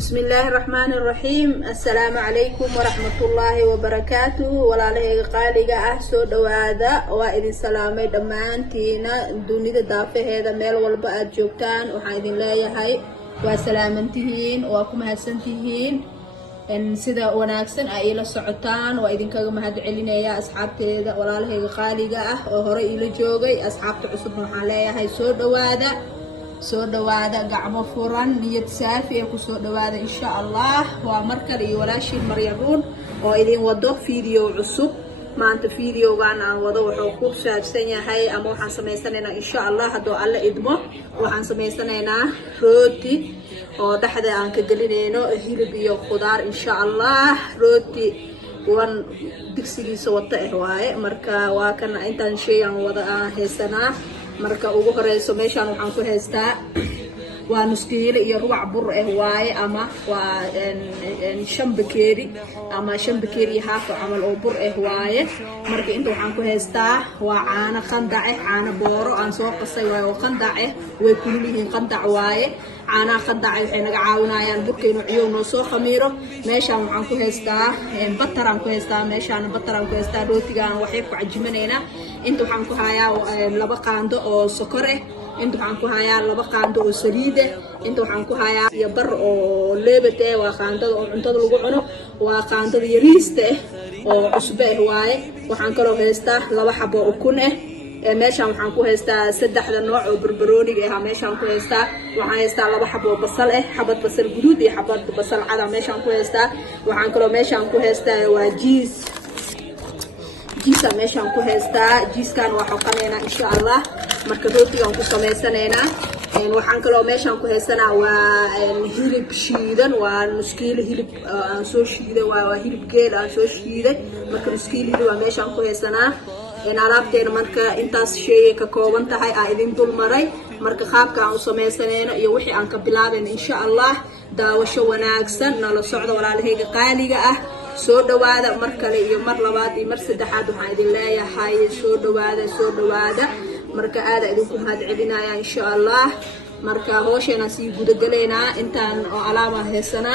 بسم الله الرحمن الرحيم. السلام عليكم ورحمة الله وبركاته. ولا له قالقة سو دوادا وإذن سلامي دمانتينا دوني دافع هذا ميل والبقى جوكتان وحايدين لا يهي وسلامنتهين وكم هسنتهين إن سيدا وناكسن أيلا سعطان وإذن كاغم هاد علينا يا أصحابتي هذا ولا له قالقة وهري إلى جوغي أصحابتي عصب محاليا هاي سو دوادا soo dhawaada gacmo furan niyad saafi ku soo dhawaada insha Allah waa markale iyo walaashii Maryamuun oo idin wado video cusub maanta videogan aan wado wuxuu ku saabsan yahay ama waxaan sameysanaynaa insha Allah hadoo alla idmo waxaan sameysanaynaa rooti oo dhaxda aan ka gelinayno hilib iyo khudaar insha Allah rooti wan digsigiisa wata waaye marka waa kan intaan shay aan wada heesanaa marka ugu horeyso meeshaan waxaan ku haystaa waa nus kiilo iyo rubac bur waaye ama waa 5 bakeeri ama 5 bakeeri haaf amal oo bur waaye marka inta waxaan ku haystaa waa caano qandac caano booro aan soo qasay waaye oo qandac way kulul yihiin qandac waaye caana qandac waxay naga caawinayaan burka inuu ciyo noo soo khamiiro meeshaan waxaan ku haystaa batar aan ku haystaa meeshaan batar aan ku haystaa rootigaan waxay ku cajimanayna inta waxaan ku hayaa 2 qaando oo sokor inta waxaan ku hayaa 2 qaando oo saliid inta waxaan ku hayaa iyo bar oo leebate waa qaandada oo cuntada lagu cuno waa qaandada yariista oo cusbe waaye waxaan kaloo haystaa 2 xabo oo ukun meeshaan waxaan ku haystaa 3 nooc oo barbarooniga meeshaan ku haystaa waxaan haystaa 2 xabo basal xabad basal guduud iyo xabad basal cad meeshaan ku haystaa waxaan kaloo meeshaan ku haystaa waa jiis meeshaan ku haystaa jiiskan waxa qaleena insha Allah marka rootigaan ku sameysanaynaa waxaan kaloo meeshaan ku haysanaa waa hilib shiidan waa nus kiilo hilib aan soo shiiday waa hilib geel aan soo shiiday marka nus kiilo hilib meeshaan ku haysanaa alaabteena marka intaas shay ka kooban tahay aan idin dul maray marka qaabka aan u sameysanayno iyo wixii aan ka bilaabeen insha Allah daawasho wanaagsan nala socdo walaalahayga qaaliga soo dhawaada mar kale iyo mar labaad iyo mar saddexaad waxaan idin leeyahay soo dhawaada marka aad idinku mahad celinaya insha Allah marka hooshana si guud galeena intaan oo alaaba heesana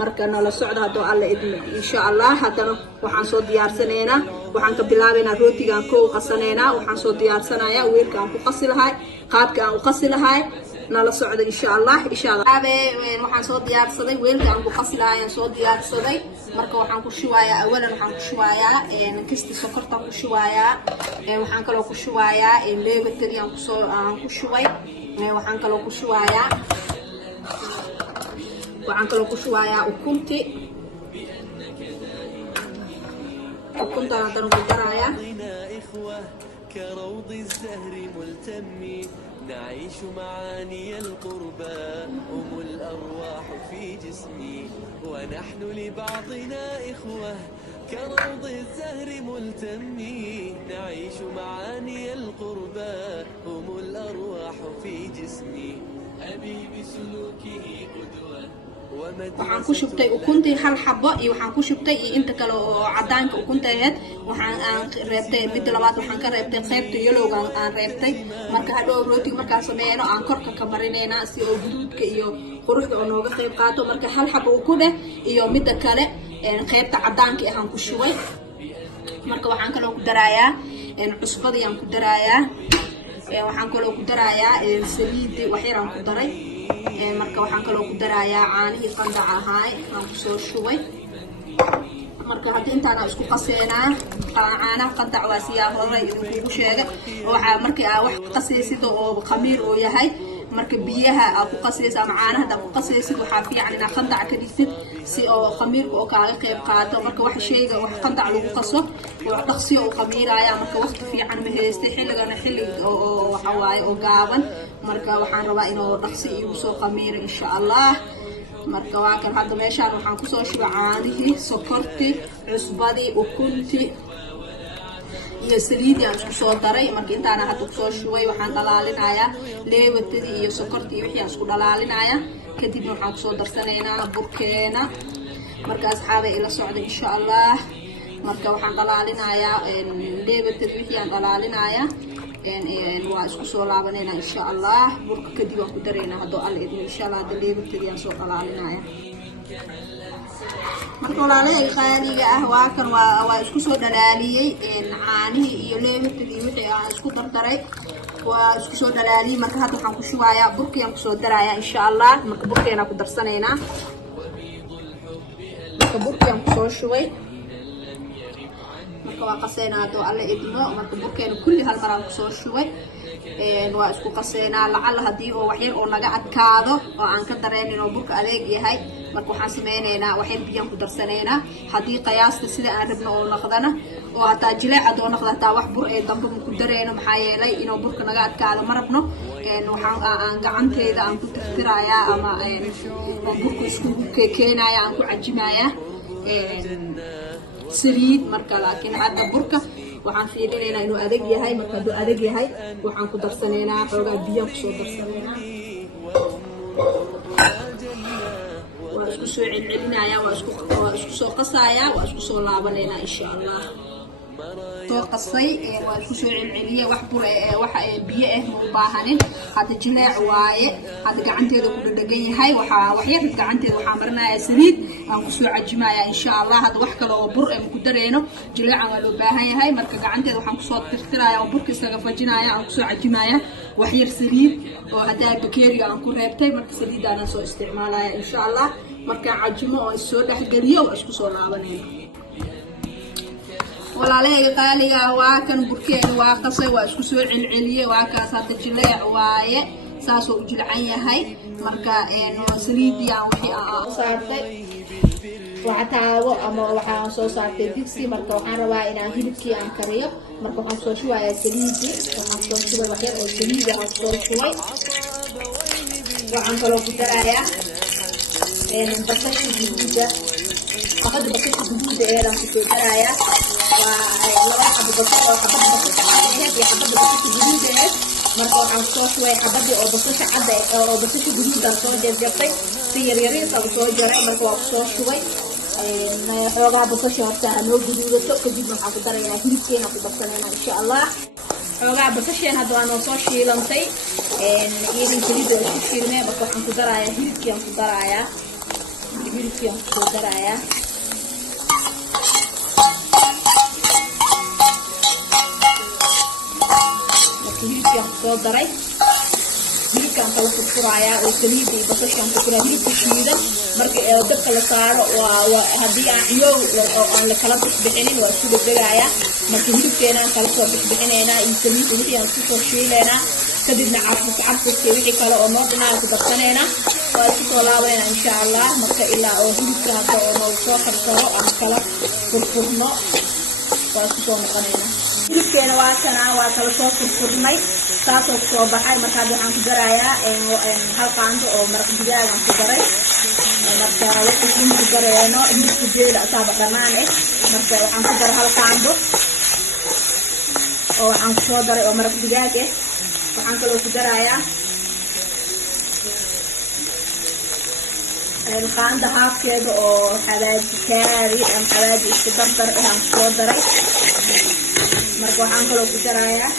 marka nala socdo hadoo alla idmo insha Allah hadana waxaan soo diyaarsanaynaa waxaan ka bilaabaynaa rootigaan koo qasaneynaa waxaan soo diyaarsanayaa weelka aan ku qasi lahay qaabka aan u qasi lahay nala socdo insha Allah waxaan soo diyaarsaday weelka aan ku qasi lahay aan soo diyaarsaday marka waxaan ku shubayaa awalan waxaan ku shubayaa kisti sokorta ku shubayaa waxaan kaloo ku shubayaa leebadii aan ku shubay waxaan kaloo ku shubayaa ukunti hadana ku darayaa كروض الزهر ملتمي نعيش معاني القربى هم الأرواح في جسمي ونحن لبعضنا إخوة كروض الزهر ملتمي نعيش معاني القربى هم الأرواح في جسمي أبي بسلوكه قدوة waxaan ku shubtay ukuntii hal xabo iyo waxaan ku shubtay inta kale oo cadaanka ukuntayd waxaan aan reebtay mid labaad waxaan ka reebtay qaybta yelowga aan reebtay marka hadhow rootiga markaan sameeyno aan korka ka marineena si oo guduudka iyo quruxda oo nooga qayb qaato marka hal xabo ukun iyo mid kale qaybta cadaanka aan ku shubay marka waxaan kaloo ku darayaa cusbadii aan ku darayaa waxaan kaloo ku darayaa saliid wax yar aan ku daray marka waxaan kaloo ku darayaa caanihii qandac ahaay aan ku soo shubay marka hadda intaan isku qaseenaa caanaha qandac waa siyaa hore idinku sheegay waxa markii wax qasaysid oo khamiir oo yahay marka biyaha aad ku qasaysid ama caanaha aad ku qasaysid waxa fiican inaad qandac ka dhigtid si oo khamiirka oo kaaga qayb qaato marka wax shayga wax qandac lagu qaso wax dhaqsi oo khamiiraya marka waqti fiican ma haystay xilligan xilli oo waxa waaye oo gaaban marka waxaan rabaa inuu dhaqsi igu soo khamiiro insha Allah marka waa kan hadda meeshaan waxaan ku soo shubay caanihii sokorti cusbadii ukunti iyo saliid aan isku soo daray marka intaan hadda ku soo shubay waxaan dhalaalinayaa leebadii iyo sokorti iyo wixii aan isku dhalaalinayaa kadib waxaan ku soo darsanaynaa burkeena marka asxaabay ila socdo insha Allah marka waxaan dhalaalinayaa leebadii wixii aan dhalaalinayaa waa isku soo laabanayna insha Allah burka kadib waan ku dareynaa hadoo alla idmo insha Allah daleebtadii aan soo dhalaalinaya marka walaalahayga qaaliga ah waa kan waa isku soo dhalaaliyay caanihi iyo leebitadii wixii aan isku dardaray waa isku soo dhalaaliyay marka hadda waxaan ku shubayaa burkiyaan ku soo darayaa insha Allah marka burkiyana ku darsanaynaa marka burkiyaan ku soo shubay marka waa qaseynaa hadoo alla idmo marka burkiyana kulli hal mar aan ku soo shubay waa isku qaseynaa lacala hadii oo wax yar oo naga adkaado oo aan ka dareenin oo burka adeeg yahay marka waxaan sameynaynaa wax yar biyo ku darsanaynaa hadii qiyaasta sida aan rabno oo noqdana oo hataa jileecad oo noqdo hataa wax bur ee dambe ku dareeno maxaa yeelay inuu burka naga adkaado ma rabno waxaan aan gacanteeda aan ku tirtirayaa ama burka isku keenaya aan ku cajimayaa saliid marka laakiin hadda burka waxaan fiirinaynaa inuu adag yahay marka haduu adag yahay waxaan ku darsanaynaa xoogaa biyo ku soo darsanaynaa waa isku soo celcelinayaa waa isku soo qasayaa waa isku soo laabanaynaa insha Allah soo qasay waa isku soo celceliyay wax bur waxa biyo ah ma u baahanin hadda jileec waaye hadda gacanteeda ku dhadhagan yahay waxa wax yar gacanteeda waxa marinayaa saliid aan ku soo cajimayaa insha Allah hadda wax kale oo bur ku dareeno jileec aan loo baahan yahay marka gacanteeda waxaan ku soo tirtirayaa oo burka isaga fajinayaa aan ku soo cajimayaa wax yar saliid oo hadda bakeeriga aan ku reebtay marka saliidana soo isticmaalayaa insha Allah marka cajimo oo soo dhaxgaliyo waa isku soo laabanayna walaalahayga qaaliga waa kan burkeena waa qasay waa isku soo celceliyay waa kaas hadda jileec waaye saasoo u jilcan yahay marka saliidii aan wixii aan saartay waxa taago ama waxaan soo saartay digsi marka waxaan rabaa inaan hilibkii aan kariyo marka waxaan soo shubayaa saliidii waxaan soo shubay wax yar oo saliid ah soo shubay waxaan kaloo ku darayaa basasha guduuda xabada basasha guduuda ee aan ku soo darayaa laba xabo basasha oo xabada basasha iyo xabada basasha guduuda marka waxaan soo shubay xabadii oo basasha cad oo basasha guduuda soo jarjartay si yar yar soo jaray marka waa soo shubay xoogaa basasha horta loo guduudato kadib waxaan ku darayaa hilibkeena ku darsanaynaa insha Allah xoogaa basasha hadda waan soo shiilantay iyadii saliid oo isku shiilnay marka waxaan ku darayaa hilibkii aan ku darayaa hilibkan soo daray hilibkan kala furfurayaa oo saliid iyo basashan ku jira hilibka shiidan marka dabka la saaro waa hadii aan ciyow oo aan la kala bixinin waa isku dhagayaa marka hilibkeena kala soo bixinaynaa iyo saliid wixii aan ku soo shiileynaa kadibna carfka wixii kale oo noo dhinaa ku darsanaynaa waa isku soo laabaynaa insha Allah marka ilaa oo hilibka hadda oo noo soo karsaro aan kala furfurno waa isku soo noqonaynaa hilibkeena waa kala soo furfurnay saasoo soo baxay marka waxaan ku darayaa hal qaando oo maraq digaag aan ku daray marka waxaan ku dareeno hilibka jeela asaaba dhanaan marka waxaan ku daray hal qaando oo waxaan ku soo daray oo maraq digaag waxaan kaloo ku darayaa qaanda haafkeeda oo xawaaji kaari ama xawaaji isku dardar aan ku soo daray marka waxaan kaloo ku darayaa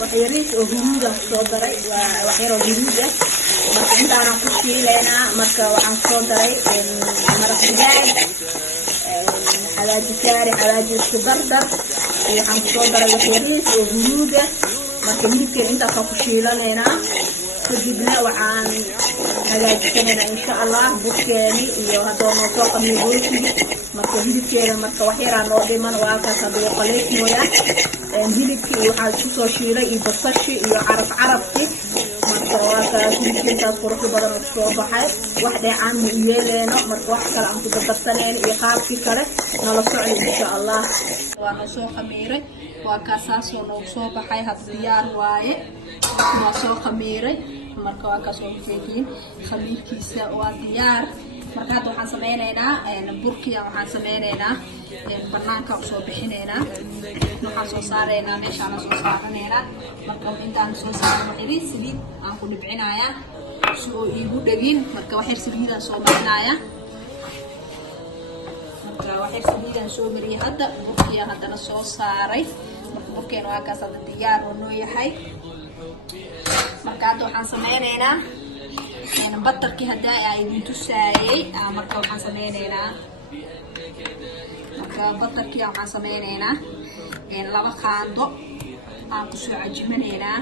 wax yariis oo huruud ah soo daray wax yar oo huruud ah marka intaana ku shiileynaa marka waxaan soo daray maraq digaag xawaaji kaari xawaaji isku dardar waxaan ku soo daray wax yariis oo huruud ah marka hilibkeena intaas ku shiilanaynaa kadibna waxaan hagaajinaynaa insha Allah burkeeni iyo hadoo noo soo qamiyooti marka hilibkeena marka wax yar noo dhiman waa ka hadoo qaleys mooya hilibkii waxa isku soo shiilay iyo basashi iyo carabti marka waa ka hilibkeena qurux badan soo baxay wax dheecaan mu yeeleeno marka wax kale aan ku darsaneen iyo qaabkii kale nala socdo insha Allah waa soo qamiiray waa ka saasoo noo soo baxay had diyaar waaye waa soo qamiiray marka waa ka soo jeedin khamiirkiisa waa diyaar marka hadda waxaan sameynaynaa burkiya waxaan sameynaynaa banaanka u soo bixinaynaa waxaan soo saaraynaa meesha aan soo saaraynaa marka intaan soo saarno saliid aan ku dhibcinayaa si uu iigu dhagin marka wax yar saliid aan soo marinayaa marka wax yar saliid aan soo mariyay hadda burkiya haddana soo saaray marka burkeena waa kaas hadda diyaar oo noo yahay marka hadda waxaan sameynaynaa batarkii hadda ay idin tusaayay marka waxaan sameynaynaa marka batarkii waxaan sameynaynaa laba qaando aan ku soo cajimaneynaa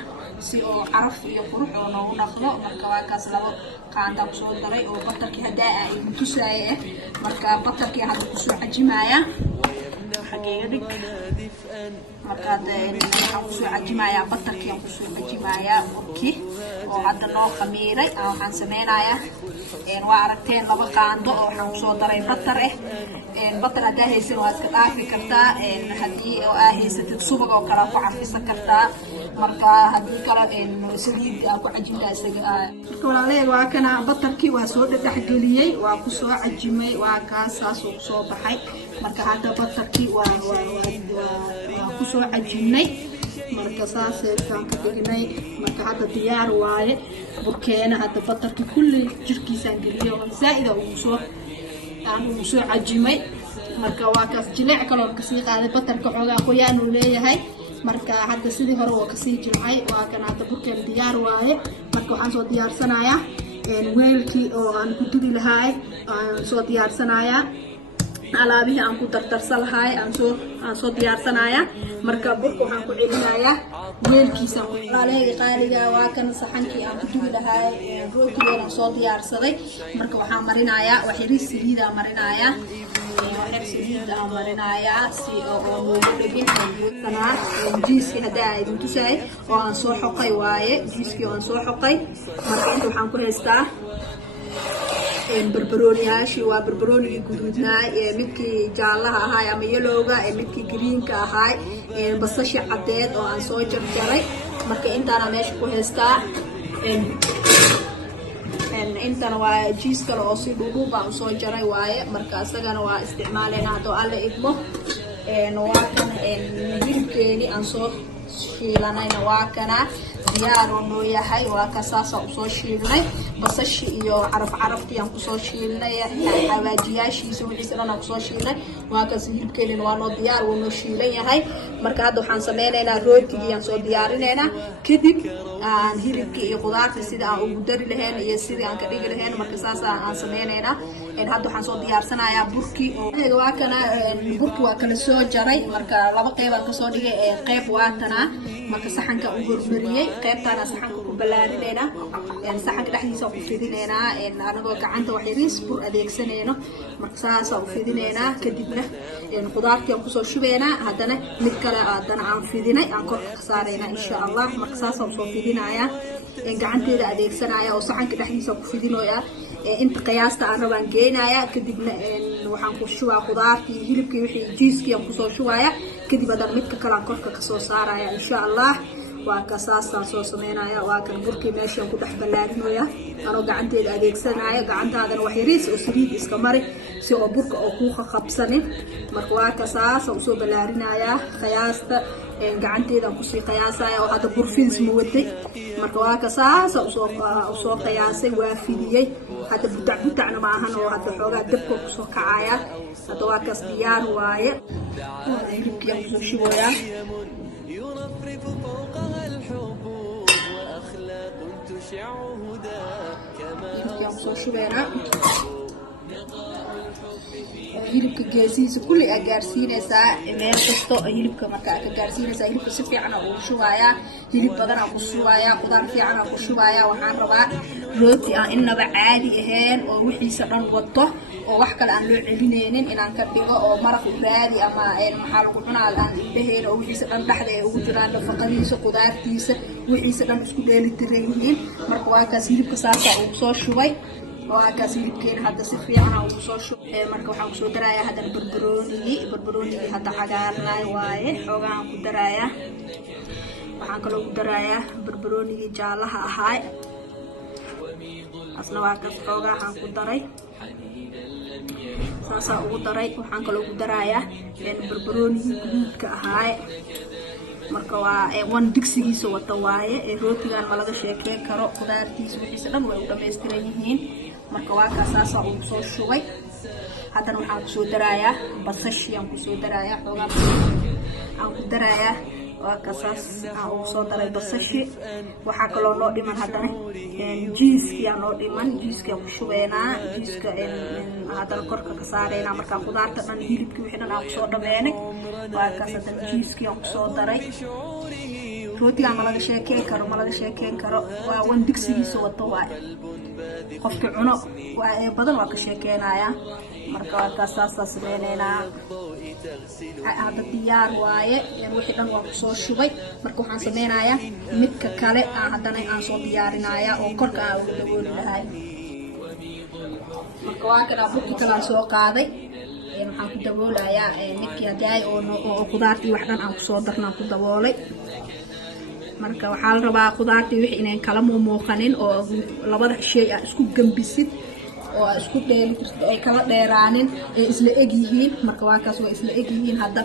si oo caraf iyo qurux oo noogu noqdo marka waa kaas laba qaando ku soo daray oo batarkii hadda ay idin tusaayay marka batarkii hadda ku soo cajimaya xaqiiqadii marka waxaan ku soo cajimayaa batarkii aan ku soo cajimayaa burkii oo hadda noo khamiiray waxaan sameynayaa waa aragteen laba qaando oo waxaan ku soo daray batar batar haddaa haysan waa iska dhaafi kartaa haddii oo aa haysatid subag oo kale ku carfisan kartaa marka haddii kale saliid aa ku cajintaa isaga marka walaalayaal waa kana batarkii waa soo dhexgeliyey waa ku soo cajimay waa kaas saas uu soo baxay marka hadda batarkii waa ku soo cajinay marka saas aan ka dhignay marka hadda diyaar waaye burkeena hadda batarkii kulli jirkiisaan geliyay oo zaa'ida uu soo cajimay marka waa kaas jileec kale oo kasii qaaday batarka xoogaa qoyaan uu leeyahay marka hadda sidii hore waa kasii jilcay waa kan hadda burkeena diyaar waaye marka waxaan soo diyaarsanayaa weelkii oo aan ku dubi lahaay aan soo diyaarsanayaa alaabihii aan ku dardarsan lahaay aan soo diyaarsanayaa marka burka waxaan ku celinayaa weelkiisa walaalahay qaaliga waa kan saxankii aan ku dubi lahaay rootiga aan soo diyaarsaday marka waxaan marinayaa wax yar saliid aan marinayaa si oo loogu dhigin sanaa jiiskii hadda ay idin tusaay oo aan soo xoqay waaye jiiskii oo aan soo xoqay marka inta waxaan ku haystaa barbarooniyaashii waa barbaroonigii guduudnaa midkii jaallaha ahaay ama yelowga midkii greenka ahaay basashii caddeed oo aan soo jarjaray marka intaana meesha ku haystaa intana waa jiis kale oo si dhuudhuub aan usoo jaray waaye marka isagana waa isticmaaleyna haddoo alle idmo waa kan hilibkeeni aan soo shiilanayna waa kana diyaar oo noo yahay waa ka saasaan usoo shiilnay basashi iyo caraftii aan kusoo shiilnay xawaajiyaashiisa wixiisa dhan aan kusoo shiilnay waa kaas hilibkeenina waa noo diyaar wuu noo shiilan yahay marka hadda waxaan sameynaynaa rootigii aan soo diyaarinaynaa kadib aan hilibkii iyo qudaartii sida aan ugu dari lahayn iyo sidii aan ka dhigi lahayn marka saas aan sameynaynaa hadda waxaan soo diyaarsanayaa burkii waa kana burki waa kala soo jaray marka laba qeyb aan kasoo dhigay qeyb waatanaa marka saxanka u hormariyey qaybtaana saxanka ku ballaarinayna saxanka dhexdiisa ku fidinaynaa anagoo gacanta wax yariis bur adeegsanayno marka saasaan u fidinaynaa kadibna qudaartii aan kusoo shubaynaa haddana mid kale haddana aan fidinay aan korka ka saaraynaa insha allah marka saasaan usoo fidinayaa gacanteeda adeegsanaya oo saxanka dhexdiisa ku fidinooya inta qiyaasta aan rabaan geenaya kadibna waxaan ku shubaa qudaartii hilibkii wixii jiiskii aan kusoo shubaya kadib haddana midka kale aan korka kasoo saaraya insha allah waa ka saasaan soo sameynaya waa kan burkii meeshaan ku dhex ballaarinaya anoo gacanteeda adeegsanaya gacantaadana wax yariis oo saliid iska mari si oo burka oo kuu qabsanin marka waa ka saasaan usoo ballaarinaya qiyaasta gacanteedaan kusii qiyaasaya oo hadda burfins ma waday marka waa ka saasaan usoo qiyaasay waa fidiyey hadda butacna ma ahan oo hadda xoogaa dabka kusoo kacaya hadda waa kaas diyaar waaye hilibkii aan kusoo shubayaa يرفرف فوقها الحب وأخلاق تشع هدى كما hilibka geesihiisa kulli aa gaarsiinaysaa meel kasto hilibka marka aa ka gaarsiinaysaa hilibka si fiican aa ugu shubayaa hilib badan aa ku shubayaa qudaar fiican aa ku shubayaa waxaan rabaa rooti aan innaba caadi ahayn oo wixiisa dhan wato oo wax kale aan loo celinaynin inaan ka dhigo oo maraq raadi ama maxaa lagu cunaa aan indhaheena oo wixiisa dhan dhexda ay ugu jiraan nafaqadiisa qudaartiisa wixiisa dhan isku dheelitiran yihiin marka waa kaas hilibka saasaa ugu soo shubay waa kaas hilibkeena hadda si fiican aa ugu soo shubay marka waxaan kusoo darayaa haddana barbaroonigii hadda cagaarnaay waaye xoogaan ku darayaa waxaan kaloo ku darayaa barbaroonigii jaallaha ahaay asna waa kaas xoogahaan ku daray saasaa ugu daray waxaan kaloo ku darayaa barbaroonigii guduudka ahaay marka waa wan digsigiisa wata waaye rootigan ma laga sheekeyn karo qudaartiisa wixiisa dhan way u dhammaystiran yihiin marka waa kaas saasaa ugu soo shubay haddana waxaan kusoo darayaa basashii aan kusoo darayaa xoogaa aan ku darayaa وكساس أو صدر البصشي وحكلو نو ديمان هذا جيس كيا نو ديمان جيس كيا وشوينا جيس كيا هذا الكرك كسارينا مركا خضار تمن هيلب كي وحنا أو صدر بينك وكساس جيس كيا وصدري روتي عمل شيء كيكر ومال شيء كيكر وين دكسي سوى طوال قفك عنق وبدل ما كشيء كنايا مركا كاساس سبيننا هذا ديار واي يعني وحنا وقصو شوي مركو حان سبينايا متك كله هذا أنا صو ديارنايا أو كركا ودول هاي مركو كنا بوكي كلا سو قاضي يعني حان كدولaya midkii jaay oo qudaartii waxdan aan ku soo darnaa ku daboolay marka waxaa la rabaa qudaartii wixii inay kala muuqanin oo labada shay isku gambisid oo isku dheelitirto ay kala dheeraanin ee isla eg yihiin marka waa kaas waa isla eg yihiin hadda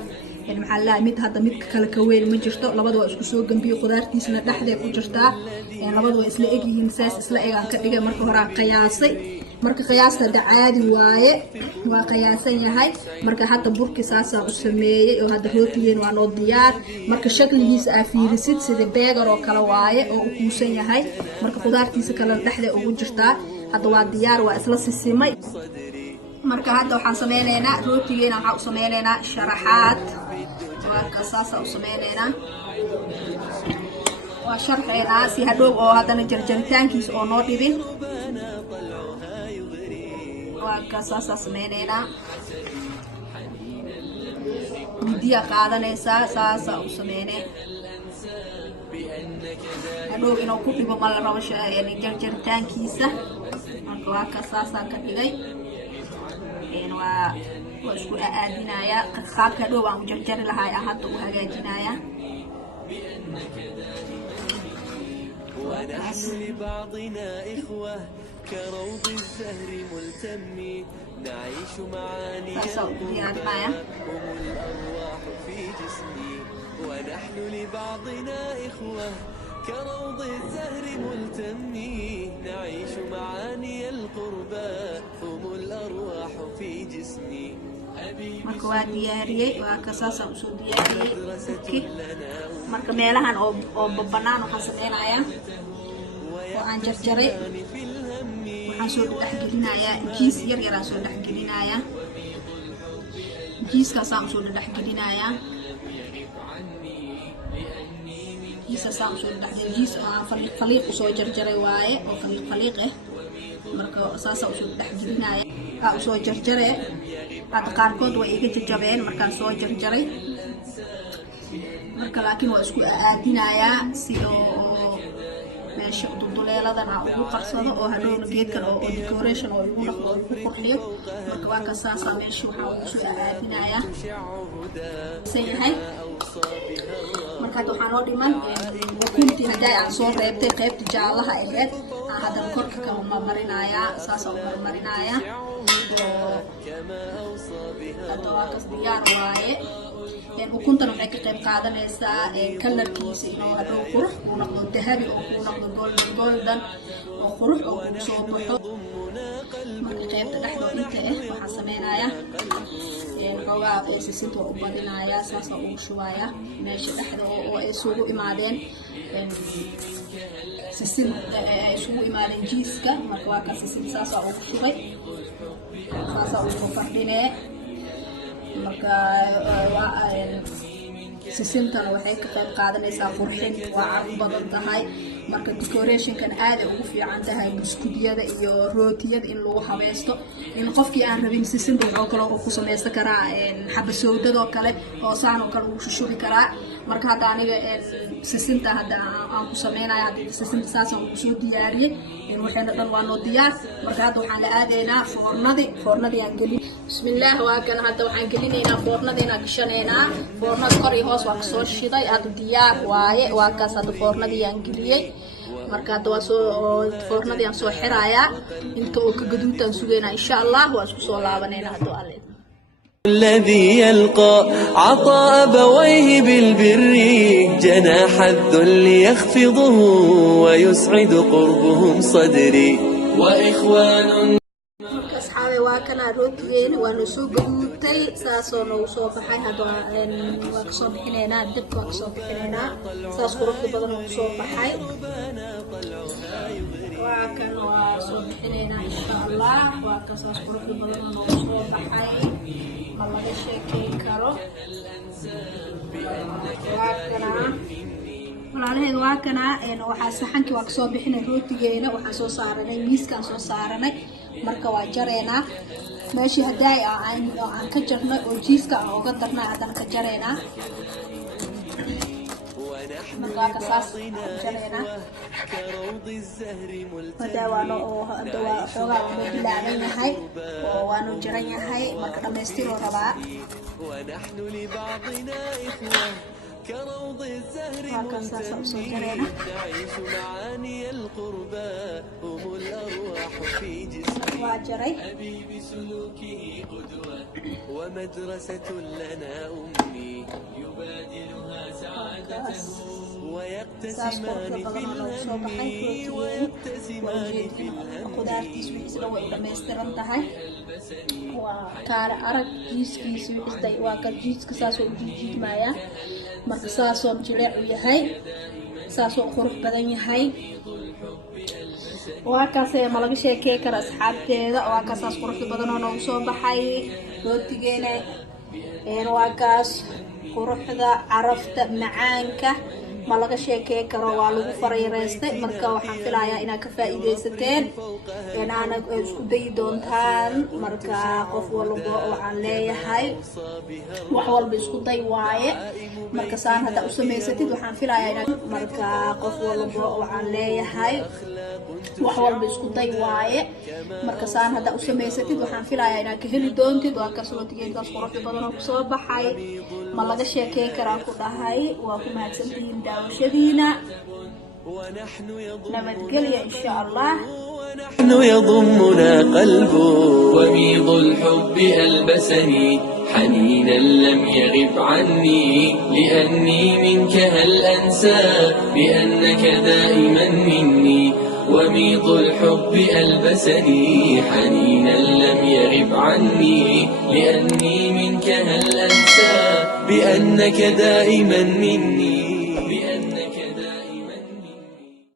يعني محلها ميت هذا ميت كلا كوين ما جرته لبضوا إسكو سوق جنبي خضارتي سنة لحظة كوجرتها يعني لبضوا إسلا إجي مساس إسلا إجا كإجا مركو هراء قياسي مركو قياسه ده عادي واي وقياسين هاي مركو حتى بركي ساسا وسمية وهذا هوتين وانو ديار مركو شكل هيس أفيرسيد سيد بيجر وكلا واي وكوسين هاي مركو خضارتي سكلا لحظة كوجرتها هذا waa diyaar waa isla sisimay marka hadda waxaan sameeynaa rootigeena waxa u sameeynaa sharaxaad marka saasa u sameeynaa waa sharxeena si hadhow oo hadana jarjaritaankiisa oo noo dhibin waa ka saasa sameeynaa midiya qaadanaysa saasa u sameeynaa hadhow inuu ku dhibo mal rabo yani jarjaritaankiisa marka waa ka saasa ka dhigay واسكو أدينايا خاب كدو وعم جرجر لها أحد وهجاجينايا ونحن لبعضنا إخوة كروض الزهر ملتمي نعيش معاني القربان هم الأرواح في جسمي ونحن لبعضنا إخوة كروض الزهر ملتمي نعيش معاني القربى هم الأرواح في جسمي marka waa diyaariyay waa ka saasa u soo diyaariyay marka meelahan oo banaan waxaan sameeynayaa oo aan jarjaray waxaan soo dhex gelinayaa jiis yar yar aan soo dhex gelinayaa jiiskaas aan soo dhex gelinayaa jiiskaas aan soo dhex gelinayaa jiis aan faliiq soo jarjaray waaye oo faliiq marka saasa u soo dhex gelinayaa aan soo jarjaray هذا قاركود وإيجا جبين مركان سو جرجري مركا لكن واسكو آدينا يا سيو ماشي ضليلة دنا أو قرصة أو هدول جيكر أو ديكوريشن أو يقول أو كحلية مركا واقع ساسا ماشي وحاول سو آدينا يا سيهاي مركا دوحانو ديمان وكنتي هداي عن صور ريبتي قيبت جالها إليك هذا الكورك كما مرينايا ساسا مرينايا هذا واقع ديار واي وكنت أنا حكي قيم قاعدة لسا كلر كيسي إنه هذا خروح ونقض ذهبي أو ونقض جولدن أو خروح أو صوبه ما قيم تحته إنت وحسمينا يا هو سيسنت وقبلنا يا ساسا وشوية ماشي تحته أو سوق إمادين سيسن سوق إمادين جيسكا ما كواكا سيسن ساسا وشوية ساسا وفردينه marka sisintana waxay ka qayb qaadanaysaa qurxin waa carab badan tahay marka decoration kan aad ugu fiican tahay biskuudyada iyo rootiyada in lagu habeesto in qofkii aan rabin sisinta wuxuu kale ku sameeysan karaa xabasowdada oo kale oo saan oo kale uu shubi karaa marka hadda aniga sisinta hadda aan ku sameeynayo sisinta saasan uu soo diyaariyay in waxayna dhan waa noo diyaar marka hadda waxaan la aadaynaa foornadii aan gelin bismillaah waa kan hadda waxaan gelinaynaa foornadiina gashaneynaa foornada kor iyo hoos waa kasoo shiday hadda diyaar waaye waa kaas hadda foornadii aan geliyay marka hadda waa soo foornadii aan soo xirayaa inta oo ka gaduutaan sugeynaa insha Allah waa isku soo laabaneynaa hadda alle الذي يلقى عطاء أبويه بالبر جناح الذل يخفضه ويسعد قربهم صدري وإخوان أصحابي kana rootigeena waa noo soo gaduutay saasoo noogu soo baxay hadda waa kasoo bixinaynaa dibka waa kasoo bixinaynaa saas quruxda badan oo soo baxay waa kan waa soo bixinaynaa insha allah waa ka saas quruxda badan oo noogu soo baxay ma laga sheekeyn karo waa kana walaalaheed waa kana waxaa saxankii waa kasoo bixinay rootigeena waxaa soo saaranay miiskaan soo saaranay marka waa jareynaa meeshii haday aan ka jarnay oo jiiska aan uga darnay haddana ka jareynaa marka waa kasaas jareynaa hadaa waano oo hadda waa xoogaa uma bilaaban yahay oo waanu jaran yahay marka dhammaystiroo rabaa كروض الزهر منتهي نعيش معاني القربى هم الأرواح في جسمي أبي بسلوكه قدوة ومدرسة لنا أمي يبادلها سعادته ويقتسمان في الهم ويقتسمان في الهم وكان أرق جيسكيس وإسداي واكا جيسك ساسو جيجيد مايا marka saasoo jileec u yahay saasoo qurux badan yahay waa kaas ma laga sheekey kara asxaabteeda waa kaas quruxda badan oo noogu soo baxay rootigeena waa kaas quruxda carafta macaanka ma laga sheekey karo waa lagu farayareystay marka waxaan filayaa inaad ka faa'iideysateen inaana isku dayi doontaan marka qof walba waxaan leeyahay wax walba isku day waaye marka saan hadda u samaysatid waxaan filayaa inaad marka qof walba waxaan leeyahay wax walba isku day waaye marka saan hadda u samaysatid waxaan filayaa inaad ka heli doontid waa kaas rootigeedkaas quruxda badan oo kusoo baxay ma laga sheekey karaa ku dhahay waa ku mahadsantihiin daawashadiina nabadgelya insha allah نحن يضمنا قلبه وميض الحب ألبسني حنينا لم يغب عني لأني منك هل أنسى بأنك دائما مني وميض الحب ألبسني حنينا لم يغب عني لأني منك هل أنسى بأنك دائما مني